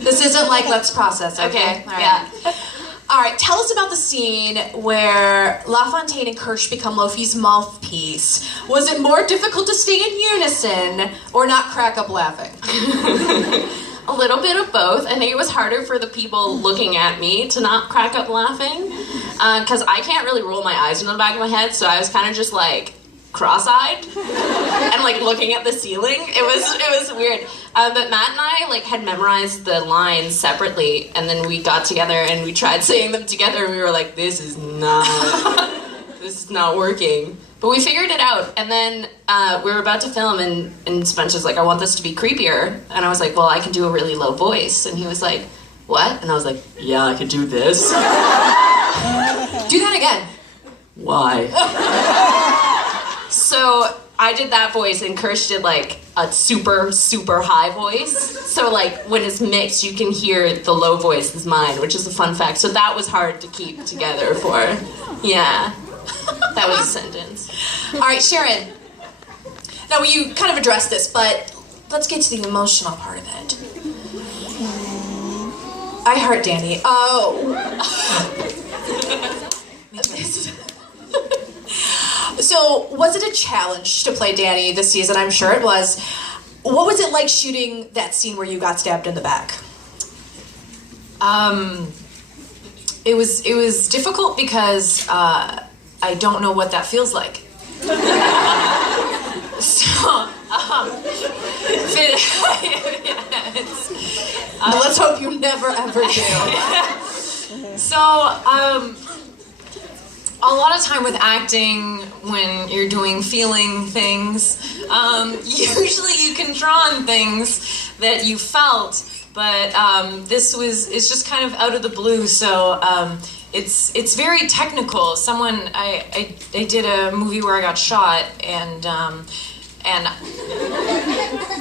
This isn't like let's process, okay? All right. Yeah. All right, tell us about the scene where LaFontaine and Kirsch become Lofi's mouthpiece. Was it more difficult to stay in unison or not crack up laughing? A little bit of both. I think it was harder for the people looking at me to not crack up laughing, because I can't really roll my eyes into the back of my head, so I was kind of just like cross-eyed and like looking at the ceiling. It was weird. But Matt and I like had memorized the lines separately, and then we got together and we tried saying them together, and we were like, this is not working. But we figured it out, and then we were about to film, and Spencer's like, I want this to be creepier. And I was like, well, I can do a really low voice. And he was like, what? And I was like, yeah, I could do this. Do that again. Why? So I did that voice, and Kirsch did like a super, super high voice. So like when it's mixed, you can hear the low voice is mine, which is a fun fact. So that was hard to keep together for, yeah. That was a sentence. All right, Sharon. Now, you kind of addressed this, but let's get to the emotional part of it. I heart Danny. Oh. So, was it a challenge to play Danny this season? I'm sure it was. What was it like shooting that scene where you got stabbed in the back? It was difficult because I don't know what that feels like. Let's hope you never ever do. So, a lot of time with acting, when you're doing feeling things, usually you can draw on things that you felt, but it's just kind of out of the blue, so it's very technical. I did a movie where I got shot, and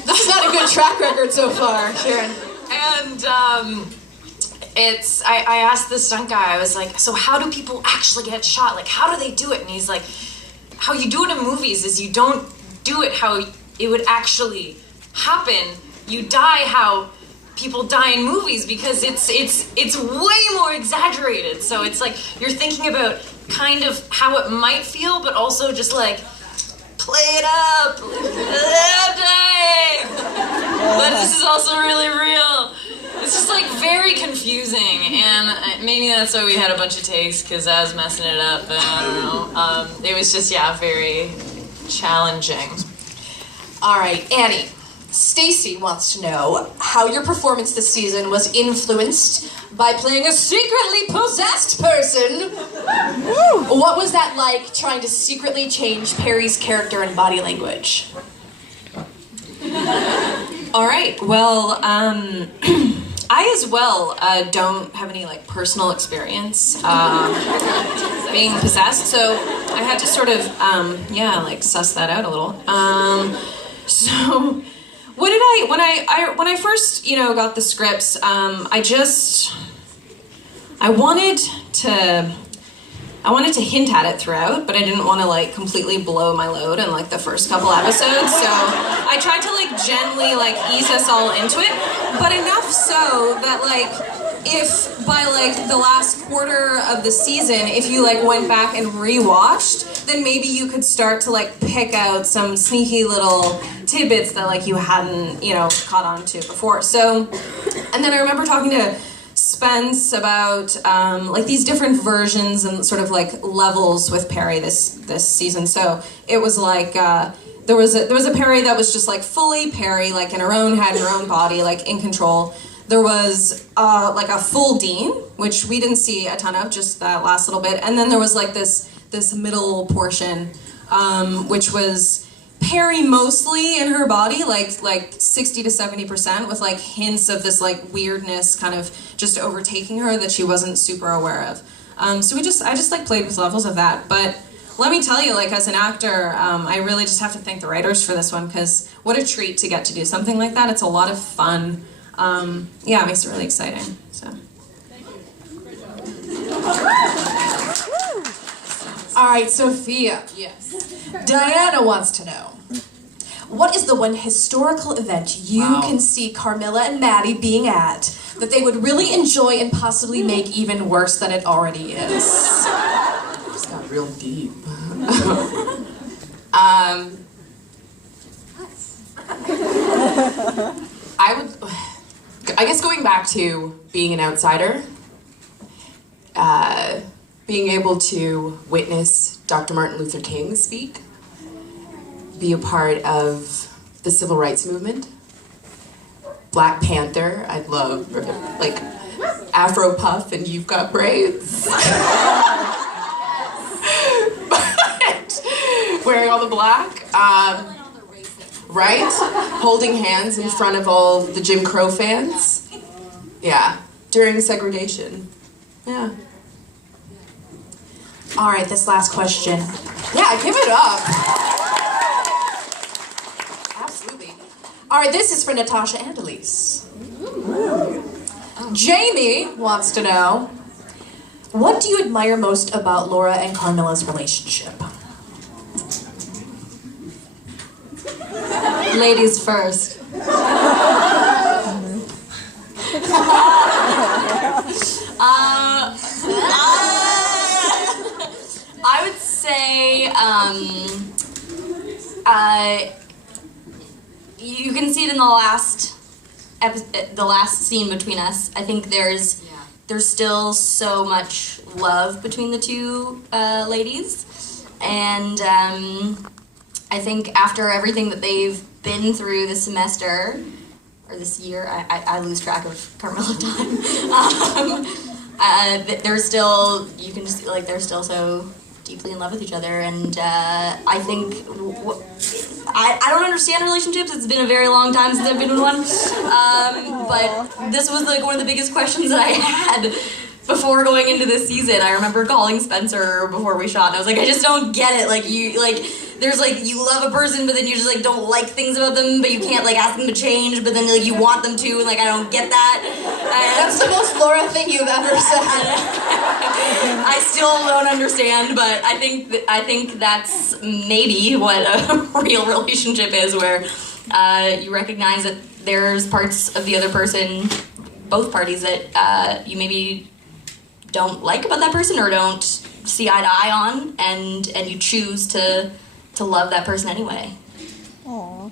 this is not a good track record so far, Sharon. And I asked the stunt guy, I was like, so how do people actually get shot? Like, how do they do it? And he's like, how you do it in movies is you don't do it how it would actually happen. You die how people die in movies, because it's way more exaggerated. So it's like you're thinking about kind of how it might feel, but also just like play it up. I'm dying. But this is also really real. It's just like very confusing, and maybe that's why we had a bunch of takes, because I was messing it up, but I don't know. It was just, yeah, very challenging. All right, Annie. Stacy wants to know how your performance this season was influenced by playing a secretly possessed person. What was that like, trying to secretly change Perry's character and body language? All right, well, I as well don't have any like personal experience being possessed, so I had to sort of, like suss that out a little. So what did when I first, got the scripts, I wanted to hint at it throughout, but I didn't want to like completely blow my load in like the first couple episodes, so I tried to like gently like ease us all into it, but enough so that like if by like the last quarter of the season, if you like went back and rewatched, then maybe you could start to like pick out some sneaky little tidbits that like you hadn't, caught on to before. So, and then I remember talking to Spence about like these different versions and sort of like levels with Perry this season. So it was like there was a Perry that was just like fully Perry, like in her own head, her own body, like in control. There was like a full Dean, which we didn't see a ton of, just that last little bit. And then there was like this middle portion, which was Perry mostly in her body, like 60 to 70%, with like hints of this like weirdness kind of just overtaking her that she wasn't super aware of. So I just like played with levels of that. But let me tell you, like as an actor, I really just have to thank the writers for this one, because what a treat to get to do something like that. It's a lot of fun. It makes it really exciting. So. All right, Sophia. Yes. Diana wants to know, what is the one historical event you can see Carmilla and Maddie being at that they would really enjoy and possibly make even worse than it already is? Just got real deep. I guess going back to being an outsider, being able to witness Dr. Martin Luther King speak, be a part of the civil rights movement, Black Panther, I'd love, like, Afro Puff and You've Got Braids. But wearing all the black, right? Holding hands in front of all the Jim Crow fans. Yeah, during segregation. Yeah. All right, this last question. Yeah, give it up. Absolutely. All right, this is for Natasha and Elise. Jamie wants to know, what do you admire most about Laura and Carmilla's relationship? Ladies first. I would say you can see it in the last scene between us. I think there's still so much love between the two ladies, and I think after everything that they've been through this semester or this year, I lose track of Carmilla time. They're still, you can just like they're still so deeply in love with each other, and I think I don't understand relationships. It's been a very long time since I've been in one, but this was like one of the biggest questions that I had before going into this season. I remember calling Spencer before we shot, and I was like, I just don't get it. Like there's like, you love a person, but then you just like don't like things about them, but you can't like ask them to change, but then like you want them to, and like I don't get that. That's the most Laura thing you've ever said. I still don't understand, but I think that's maybe what a real relationship is, where you recognize that there's parts of the other person, both parties, that you maybe don't like about that person or don't see eye to eye on, and you choose to love that person anyway. Aww.